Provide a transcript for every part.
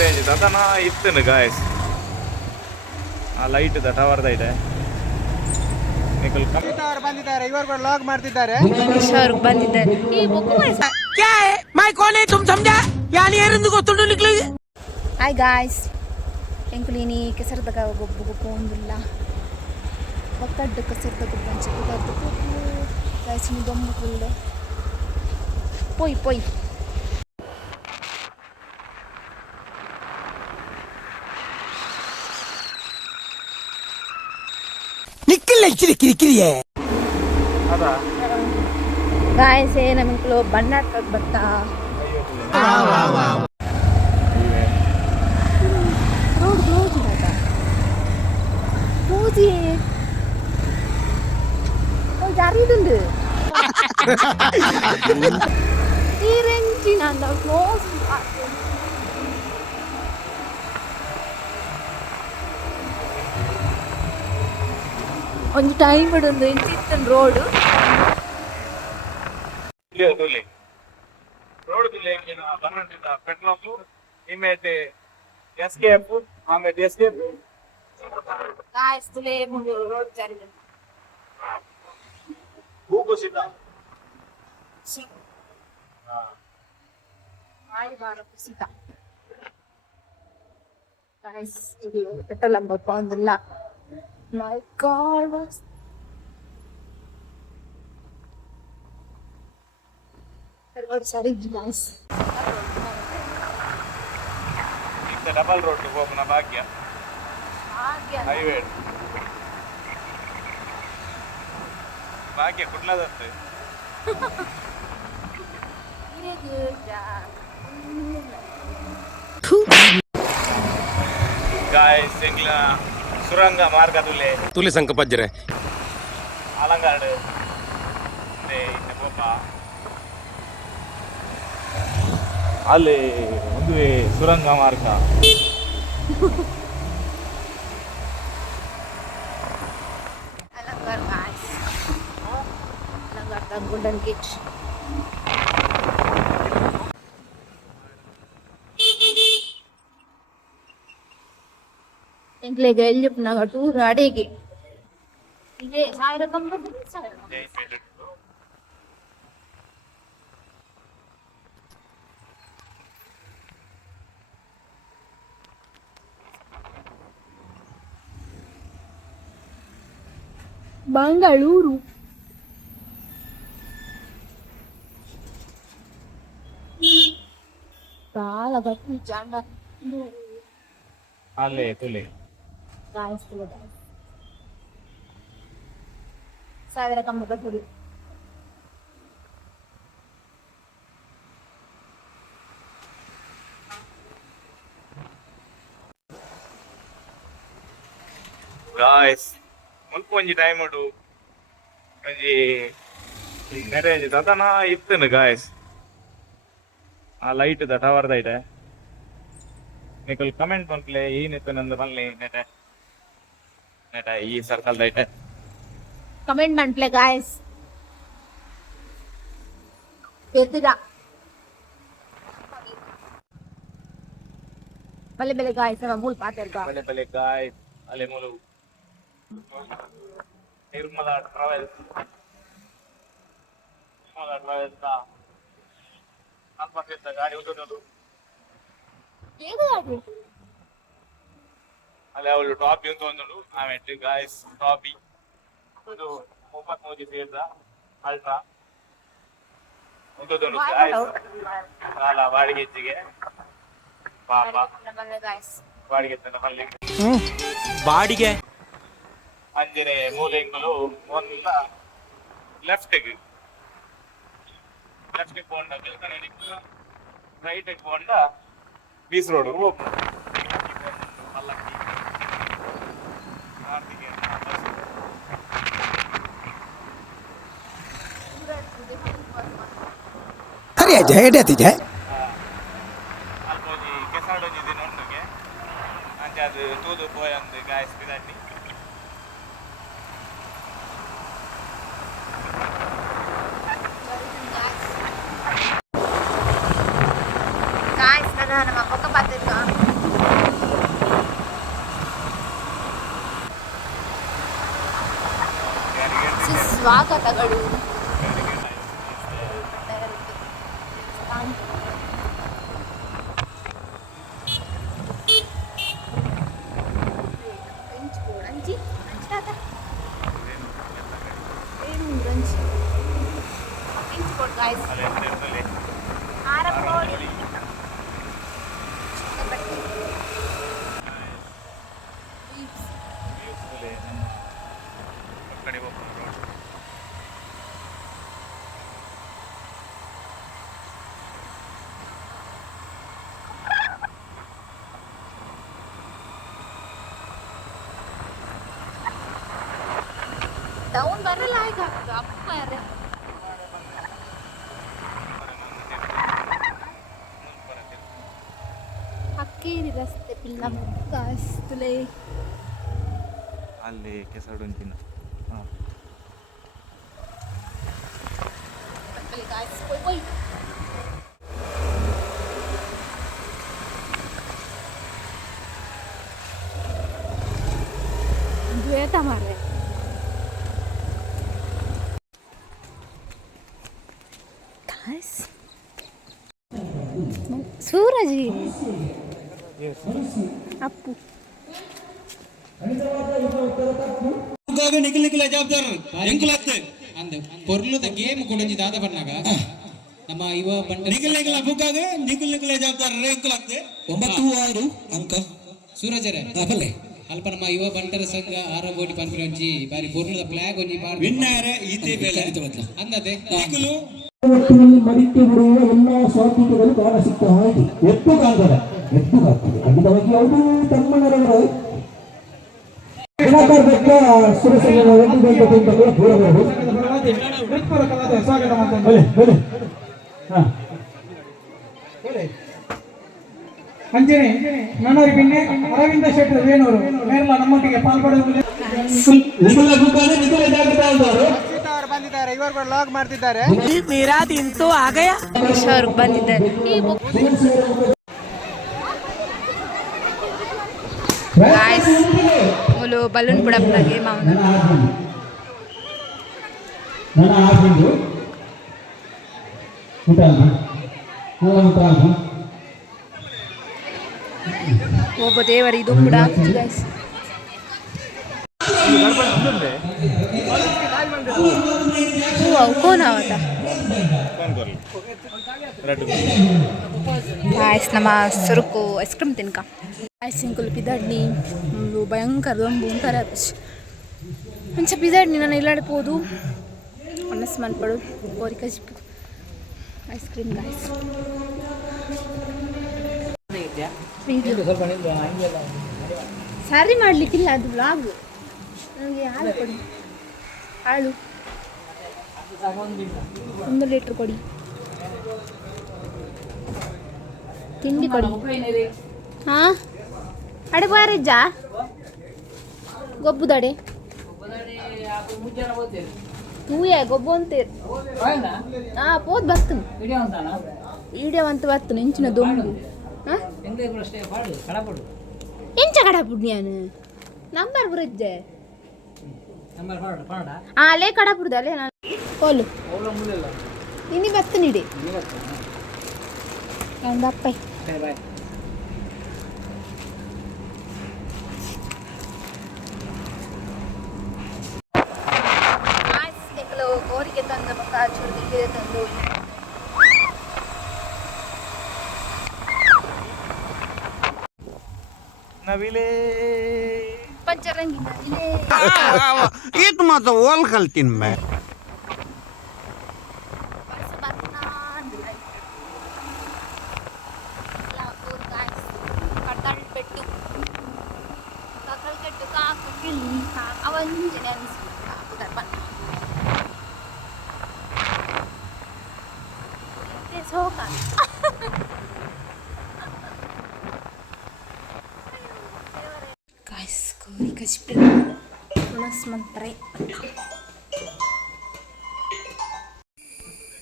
Range ಅದನ್ನ ಇತ್ತನು guys ಆ light the tower the ಇದೆ ಅವರು ಬಂದಿದ್ದಾರೆ, ಇವರು ಕೂಡ ಲಾಗ್ ಮಾಡ್ತಿದ್ದಾರೆ. ಅವರು ಬಂದಿದ್ದಾರೆ. ಈ ಬುಕ್ಕು क्या है मैं कौन है तुम समझा यानी एरंदु ಗೊತ್ತುಂಡು ನಿಕ್ಲಿ. ಹಾಯ್ ಗಾಯ್ಸ್, ಎಂಕುಲಿನಿ ಕೆಸರದಾಗ ಗೊಬ್ಬು ಕೋಂದಿಲ್ಲ ಒಕ್ಕಡ್ಡ ಕೆಸರದಾಗ ಬಂಚ ಕುದರ್ದು ಕೂತು ಗಾಯ್ಸ್ ನಿ ದೊಂಬು ಫುಲ್ ಪೋಯ್ ಪೋಯ್ ನಿಕ್ಕಿಲ್ಲ ಇಚ್ಚಿರಿ ಕಿರಿಕಿರಿಯೇ ಅದ ಗಾಯ್ಸ್ ನಮಂಕ್ಲು ಬಣ್ಣಾಡ್ಕ ಬರ್ತಾ ರೋಡ್ ಕ್ಲೋಸ್ ಆಯ್ತಾ ಕ್ಲೋಸ್ അറിയുന്നുണ്ട് ഈ റെഞ്ചിനാണ് ക്ലോസ് ಒಂದು time ಇಡೊಂದು ಎಂಚಿತ್ತನ್ road road petrol ಇಮೇಟ್ escape ಆಮೇಲೆ ಎಸ್ಕೇಪ್ ಕಾಯಿಸ್ತಲೇ ಮುಂದೆ ರೋಡ್ ಜಾರಿ ಹೂಗು ಸಿದ್ಧ ಆಯ್ ಬಾರ ಕುಸಿತ ಗಾಯ್ಸ್ ಇದು ಪೆಟ್ರೋಲ್ ಅಂಬ ಕೊಂದಿಲ್ಲ ಮೈ ಗಾಡ್ ವಾಸ್ ಸರಿ ಗಾಯ್ಸ್ ಈಗ ಡಬಲ್ ರೋಡ್ ಹೋಗೋಣ ಭಾಗ್ಯ ಹೈವೇ ಭಾಗ್ಯ ಕುಡ್ಲದತ್ತೆ ಗಾಯ್ಸ್ ಎಂಗ್ಲ ಸುರಂಗ ಮಾರ್ಗ ತುಲೆ ಸಂಕ ಪಜ್ಜರೆ ಅಲಂಗಾಡು ಗೋಪ ಅಲ್ಲಿ ಒಂದು ಸುರಂಗ ಮಾರ್ಗ ಅಲಂಗಾರ್ ಗಾಯ್ಸ್ ಅಲಂಗಾರ್ ಗೋಲ್ಡನ್ ಗೇಟ್ ಎಂಕ್ಲೆಗೆ ಎಲ್ಲಿ ನಾಗ ಟೂರ್ ಅಡೆಗೆ ಇದೆ 1000 ಕಂಬದ ಮಂಗಳೂರು ಬಾಳ ಗಟ್ಟಿ ಜಾಂಡ ಅಲ್ಲೇ ತುಲೆ ಕಾಯಿಸ್ತದೆ 1000 ಕಂಬದ ತುಳಿ ಗಾಯ್ಸ್ ಮುಲ್ಪ ಒಂಜಿ ಟೈಮ್ ಉಂಟು ಒಂಜಿ ಮ್ಯಾರೇಜ್ ದದನ ಇತ್ತನು ಗಾಯ್ಸ್ ಆ ಲೈಟ್ ದ ಟವರ್ ದ ಇದೆ ನಿಕಲ್ ಕಮೆಂಟ್ ಬಂದ್ಲೆ ಏನಿತ್ತು ನಂದು ಬನ್ನಿ ನೆಟ ನೆಟ ಈ ಸರ್ಕಲ್ ದ ಇದೆ ಕಮೆಂಟ್ ಮಾಡ್ಪ್ಲೆ ಗಾಯ್ಸ್ ಎತ್ತಿದ ಬಲೆ ಬೆಲೆ ಗಾಯ್ಸ್ ನಮ್ಮ ಮೂಲ್ ಪಾತೆರ್ಗ ಬಲೆ ಬಲೆ ಗಾಯ್ಸ್ ಅಲೆ ಮೂಲು ನಿರ್ಮಲ ಟ್ರಾವೆಲ್ಸ್ ಗಾಡಿ ಉಂಟು ಅಲ್ಲಿ ಅವಳು ಟಾಪಿ ಅಂತ ಒಂದು ಆಮೇಲೆ ಗಾಯ್ಸ್ ಟಾಪಿ ಒಂದು 33 ಸೇರ್ದ ಅಲ್ಟ್ರಾ ಒಂದು ಕಾಲ ಬಾಡಿಗೆ ಹೆಚ್ಚಿಗೆ ಪಾಪ ಬಾಡಿಗೆ ಬಾಡಿಗೆ ಅಂಜನೆ ಮೂಲೆಗಳು ಒಂದ ಲೆಫ್ಟ್ಗೆ ಹೋಂಡ ರೈಟ್ ಹೋಂಡ ಬೀಸ್ ರೋಡ್ ಪಲ್ಲಕ್ಕಿ ಅರೆ ಜಯಡೆ ತಿಜೆ ಅಲ್ಪೋಜಿ ಕೆಸಾಡೋಜಿ ದಿನ ಉಂಡುಗೆ ಅಂಚೆ ಅದು ತೂದು ಪೋಯಂದು ಗಾಯಸ್ ಬಿದಾಟಿ guys, ನಮ್ಮ ಪಕ್ಕ ಬರ್ತಿದ್ದ ಸ್ವಾಗತಗಳು. guys. Daun barrel aega appa yare ಅಕ್ಕೇರಿ ರಸ್ತೆ ಪಿಲ್ಲ ಕಾಸ್ತಲೆ ಅಲ್ಲಿ ಕೆಸಡುಂಚಿನ guys koi dueta mare guys सूरज ही अप्पू ನಿಖಿಲ್ ಜವಾಬ್ದಾರ ಎಂಕುಲಾಗ್ತೆ ಅಂದೆ ಪೊರ್ಲುದ ಗೇಮ್ ಕೊಡಂಜಿ ದಾದ ಬರ್ನಾಗ ನಮ್ಮ ಇವ ಬಂಡ ನಿಖಿಲ್ ಬುಕ್ಕಾಗ ನಿಖಿಲ್ ಜವಾಬ್ದಾರ ಎಂಕುಲಾಗ್ತೆ 9 ಅಂಕ ಸೂರಜರೇ ಬಲ್ಲೆ ಅಲ್ಪ ನಮ್ಮ ಯುವ ಬಂಟರ ಸಂಘ ಆರಂಭೋಡಿ ಪಂಪಿರಂಜಿ ಬಾರಿ ಪೊರ್ಲುದ ಫ್ಲಾಗ್ ಒಂಜಿ ಪಾರ್ ವಿನ್ನರ್ ಈತೆ ಬೆಲೆ ಅಂದದೆ ನಿಖಿಲ್ ಒಟ್ಟಿನಲ್ಲಿ ಮಡಿಕೆ ಬಿಡುವ ಎಲ್ಲ ಸ್ವಾತಂತ್ರ್ಯಗಳು ಕಾಣ ಸಿಗ್ತಾ ಇದೆ. ಎತ್ತು ಕಾಣ್ತದೆ ಖಂಡಿತವಾಗಿ ಅವರು ತಮ್ಮನರವರು ಅಂಜನೆ ನನ್ನೂರು ಬಿನ್ನೆ ಅರವಿಂದ ಶೆಟ್ಟಿ ರೇಣೂರು ಮೇರೆಲ್ಲ ನಮ್ಮೊಟ್ಟಿಗೆ ಪಾಲ್ಗೊಳ್ಳುವುದು ಬಂದಿದ್ದಾರೆ. ಇವರು ಕೂಡ ಲಾಗ್ ಮಾಡ್ತಿದ್ದಾರೆ. मेरा दिन तो आ गया. ಸರ್ ಬಂದಿದ್ದಾರೆ. गाइस बोलो बलून पड़ा अपना गेम आवना ನನ್ನ ಆಗಿದ್ದು ಉಂಟಲ್ಲ ಒಬ್ಬ ದೇವರಿ ಇದು ಕೂಡ गाइस कौन आवता गाइस ನಮ್ಮ ಸುರುಕು ಐಸ್ ಕ್ರೀಮ್ ತಿನ್ಕ ಐಸ್ ಸಿಂಕುಲ್ ಪಿದಾಡ್ನಿ ಭಯಂಕರ ದೊಂಬು ಅಂತಾರೆ ಮಂಚ ಪಿದಾಡ್ನಿ ನಾನು ಇಲ್ಲಾಡಿಪೋದು ಮನಸ್ ಮನ್ಪಡು ಕೋರಿಕ ಜಿಪ್ಪು ಐಸ್ ಕ್ರೀಮ್ ಗಾಯ್ಸ್ ಸರಿ ಮಾಡ್ಲಿಕ್ಕಿಲ್ಲ ಅದು ವ್ಲಾಗ್ ನನಗೆ ಹಾಲು ಕೊಡಿ ಹಾಳು 1 ಲೀಟರ್ ಕೊಡಿ ತಿಂಡಿ ಕೊಡಿ ಹಾ ಅಡೆ ಬಾರಿಜ್ಜ ಗೊಬ್ಬುದಡೆ ತೂಯೆ ಗೊಬ್ಬು ಅಂತೀರ್ ಹಾ ಪೋದ್ ಬರ್ತನು ವಿಡಿಯೋ ಅಂತ ಬರ್ತನು ಇಂಚಿನ ದೊಂಬು ಎಂಚ ಕಡಪುಡ್ ನಾನು ನಂಬರ್ ಬರುಜ್ಜೆ ಅಲ್ಲೇ ಕಡಪುಡ್ದು ಅಲ್ಲೇ ನಾನು ಕೋಲು ನಿನ್ನೆ ಬರ್ತನು ಇಡಿ ಒಂದು ಅಪ್ಪೈ ಕೋರಿಗೆ ತಂದ ಕಾಚೂರಿಗೆ ತಂದು ನವಿಲೆ पंचरंगी ये तो मतलब वॉल खलतीन मैं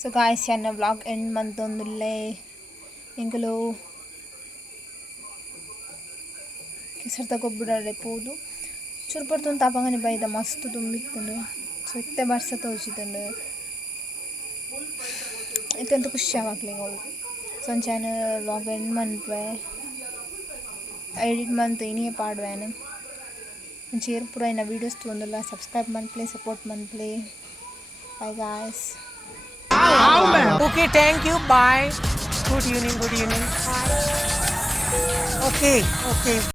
ಸೊ ಗಾಯ್ಸ್ ನನ್ನ ವ್ಲಾಗ್ ಎಂಡ್ ಬಂತೊಂದುಲ್ಲೆ ಎಂಕಲು ಕೆಸರು ತಗೊಬಿಡಲೆ ಪೋದು ಚುರುಪಡ್ತು ತಾಪಂಗನೆ ಬೈದ ಮಸ್ತ್ ತುಂಬಿತ್ತು ಇತ್ತೆ ಬರ್ಸ ತೋಚಿട്ടുണ്ട് ಇತ್ತಂತ ಖುಷಿ ಆವಾಗ್ಲಿಂಗ್ ಅವಳು ಸಂಚಾನ ಲಾಗ್ ಎಂಡ್ ಮನ್ಪೆ ಎಡಿಟ್ ಮಂತ್ ಇನಿಯೇ ಪಾಡುವೇನು ಚೇರ್ ಪೂರ ಇನ್ನ ವೀಡಿಯೋಸ್ ತೊಂದಿಲ್ಲ ಸಬ್ಸ್ಕ್ರೈಬ್ ಮನ್ಪ್ಲೆ ಸಪೋರ್ಟ್ ಮನ್ಪ್ಲೆ bye guys Okay, thank you. Bye. Good evening. Okay.